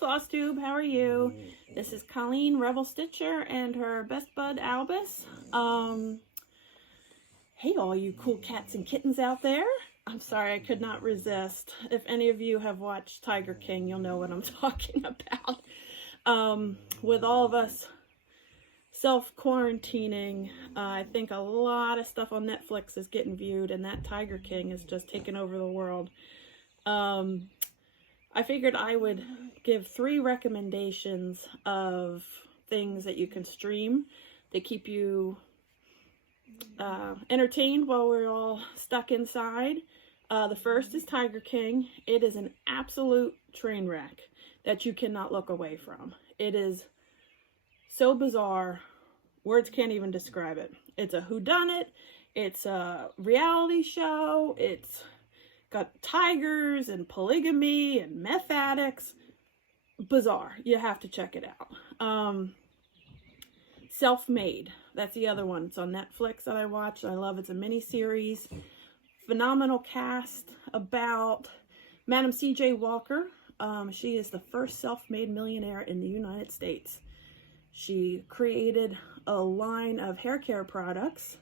FlossTube, how are you? This is Colleen Rebel Stitcher and her best bud Albus. Hey all you cool cats and kittens out there. I'm sorry, I could not resist. If any of you have watched Tiger King, you'll know what I'm talking about. With all of us self-quarantining, I think a lot of stuff on Netflix is getting viewed, and that Tiger King is just taking over the world. I figured I would give 3 recommendations of things that you can stream that keep you entertained while we're all stuck inside. The first is Tiger King. It is an absolute train wreck that you cannot look away from. It is so bizarre, words can't even describe it. It's a whodunit, it's a reality show, it's got tigers and polygamy and meth addicts. Bizarre. You have to check it out. Self-Made. That's the other one. It's on Netflix that I watched. I love it. It's a mini series. Phenomenal cast about Madam C.J. Walker. She is the first self-made millionaire in the United States. She created a line of hair care products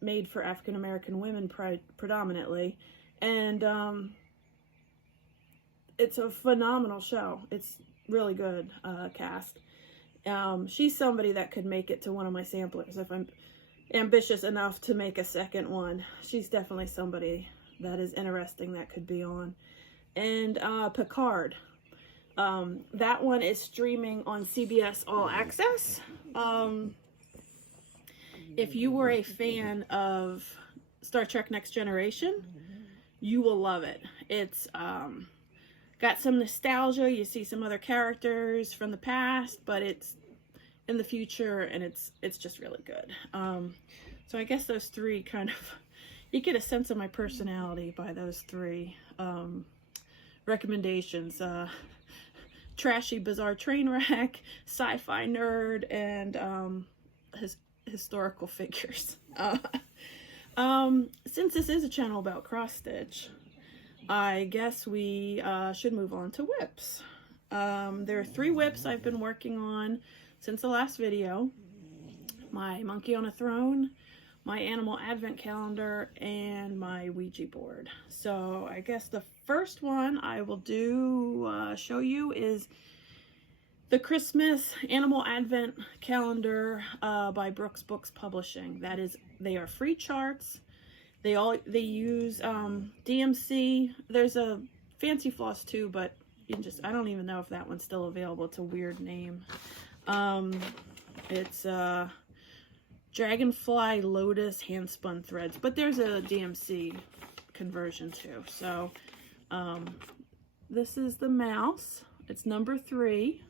made for African American women predominantly, and it's a phenomenal show. It's really good cast. She's somebody that could make it to one of my samplers if I'm ambitious enough to make a second one. She's definitely somebody that is interesting that could be on. And Picard. That one is streaming on CBS All Access. If you were a fan of Star Trek Next Generation, you will love it. It's got some nostalgia. You see some other characters from the past, but it's in the future, and it's just really good. So I guess those 3 kind of, you get a sense of my personality by those 3 recommendations. Trashy, bizarre train wreck, sci-fi nerd, and historical figures. Since this is a channel about cross stitch, I guess we should move on to WIPS. There are 3 WIPS I've been working on since the last video. My Monkey on a Throne, my Animal Advent Calendar, and my Ouija board. So I guess the first one I will do show you is the Christmas Animal Advent Calendar by Brooks Books Publishing. That is, they are free charts. They use DMC. There's a Fancy Floss too, but I don't even know if that one's still available. It's a weird name. It's Dragonfly Lotus hand spun threads, but there's a DMC conversion too. So this is the mouse. It's number 3.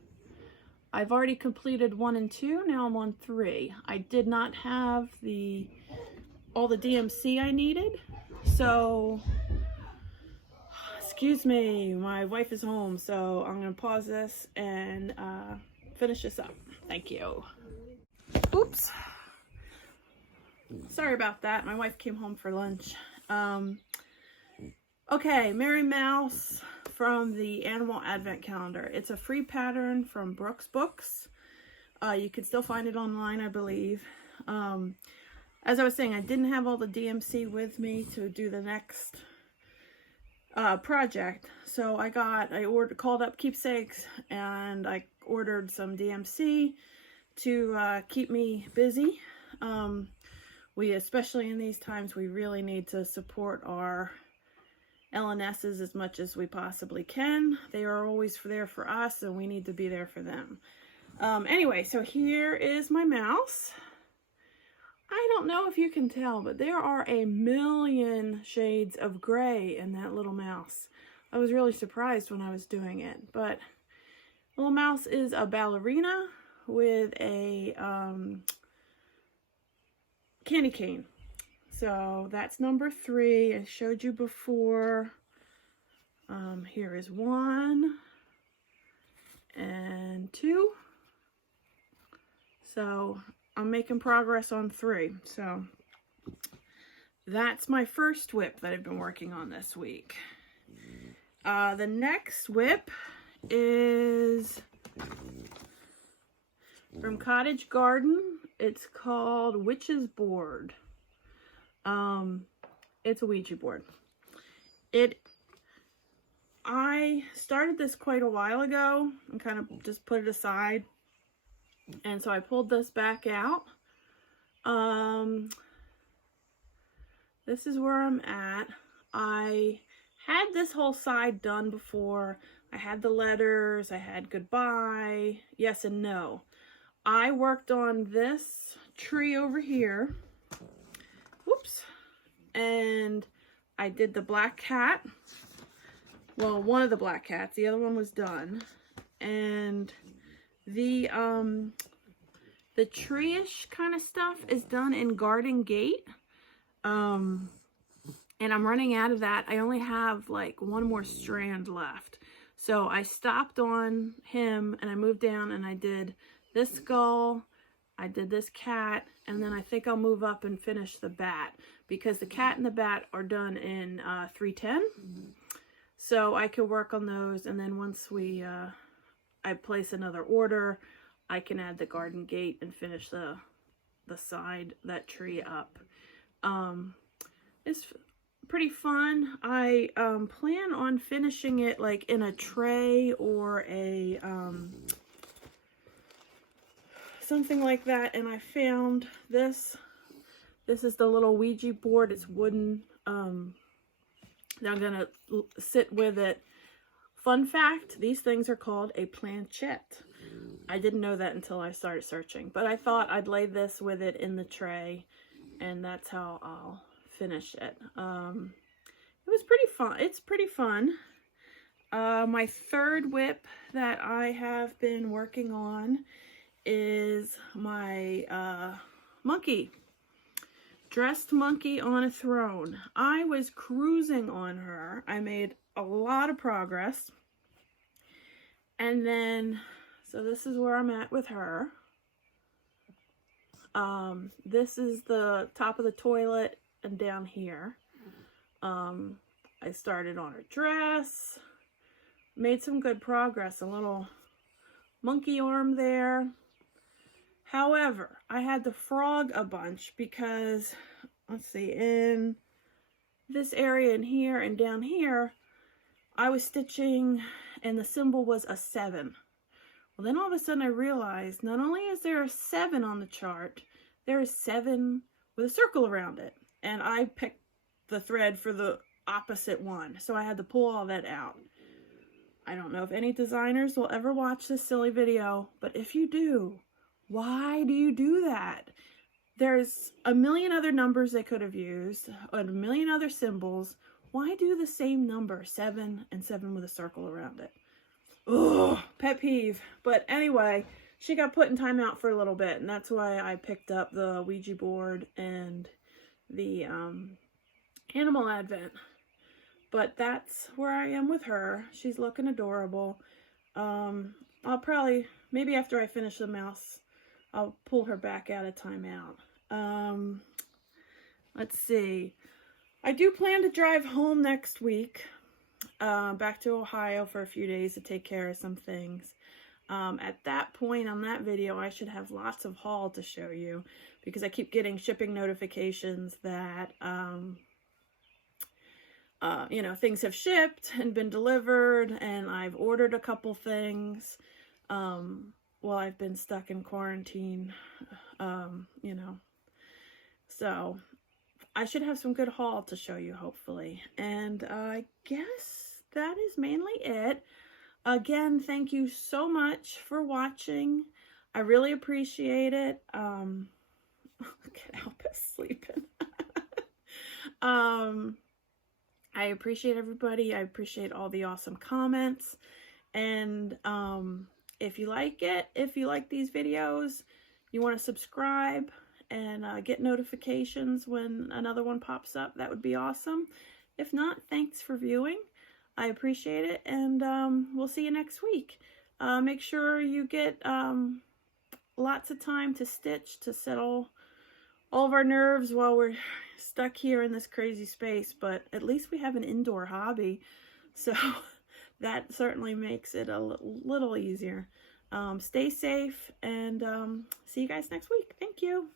I've already completed 1 and 2. Now I'm on 3. I did not have all the DMC I needed, so excuse me, my wife is home, so I'm gonna pause this and finish this up. Thank you. Oops. Sorry about that. My wife came home for lunch. Okay, Mary Mouse from the Animal Advent Calendar. It's a free pattern from Brooks Books. You can still find it online, I believe. As I was saying, I didn't have all the DMC with me to do the next project. So I called up Keepsakes, and I ordered some DMC to keep me busy. Especially in these times, we really need to support our LNSs as much as we possibly can. They are always there for us, and we need to be there for them. Anyway, so here is my mouse. I don't know if you can tell, but there are a million shades of gray in that little mouse. I was really surprised when I was doing it, but little mouse is a ballerina with a candy cane. So that's number 3. I showed you before. Here is 1 and 2. So I'm making progress on 3. So that's my first WIP that I've been working on this week. The next WIP is from Cottage Garden. It's called Witch's Board. It's a Ouija board. I started this quite a while ago and kind of just put it aside. And so I pulled this back out. This is where I'm at. I had this whole side done before. I had the letters, I had goodbye, yes and no. I worked on this tree over here. Whoops. And I did the black cat. Well, one of the black cats, the other one was done. And the tree-ish kind of stuff is done in Garden Gate. And I'm running out of that. I only have like one more strand left. So I stopped on him and I moved down and I did this skull, I did this cat, and then I think I'll move up and finish the bat because the cat and the bat are done in 310. So I could work on those, and then once I place another order, I can add the Garden Gate and finish the side, that tree up. It's pretty fun. I plan on finishing it like in a tray or a something like that, and I found this. This is the little Ouija board. It's wooden. Now I'm gonna sit with it. Fun fact, these things are called a planchette. I didn't know that until I started searching, but I thought I'd lay this with it in the tray, and that's how I'll finish it. It was pretty fun. It's pretty fun. My third whip that I have been working on is my monkey. Dressed monkey on a throne. I was cruising on her. I made a lot of progress. And then, so this is where I'm at with her. This is the top of the toilet and down here. I started on her dress. Made some good progress. A little monkey arm there. However, I had to frog a bunch because, let's see, in this area in here and down here, I was stitching and the symbol was a 7. Well, then all of a sudden I realized not only is there a 7 on the chart, there is 7 with a circle around it. And I picked the thread for the opposite one. So I had to pull all that out. I don't know if any designers will ever watch this silly video, but if you do, why do you do that? There's a million other numbers they could have used, a million other symbols. Why do the same number, 7 and 7 with a circle around it? Ugh, pet peeve. But anyway, she got put in timeout for a little bit, and that's why I picked up the Ouija board and the Animal Advent. But that's where I am with her. She's looking adorable. I'll probably, maybe after I finish the mouse, I'll pull her back out of timeout. Let's see. I do plan to drive home next week, back to Ohio for a few days to take care of some things. At that point on that video, I should have lots of haul to show you because I keep getting shipping notifications that, you know, things have shipped and been delivered, and I've ordered a couple things. While I've been stuck in quarantine, you know, so I should have some good haul to show you, hopefully. And I guess that is mainly it. Again, thank you so much for watching. I really appreciate it. Look at Albus sleeping. I appreciate everybody. I appreciate all the awesome comments. And, if you like it, if you like these videos, you want to subscribe and get notifications when another one pops up, that would be awesome. If not, thanks for viewing. I appreciate it, and we'll see you next week. Make sure you get lots of time to stitch to settle all of our nerves while we're stuck here in this crazy space, but at least we have an indoor hobby. So that certainly makes it a little easier. Stay safe, and see you guys next week. Thank you.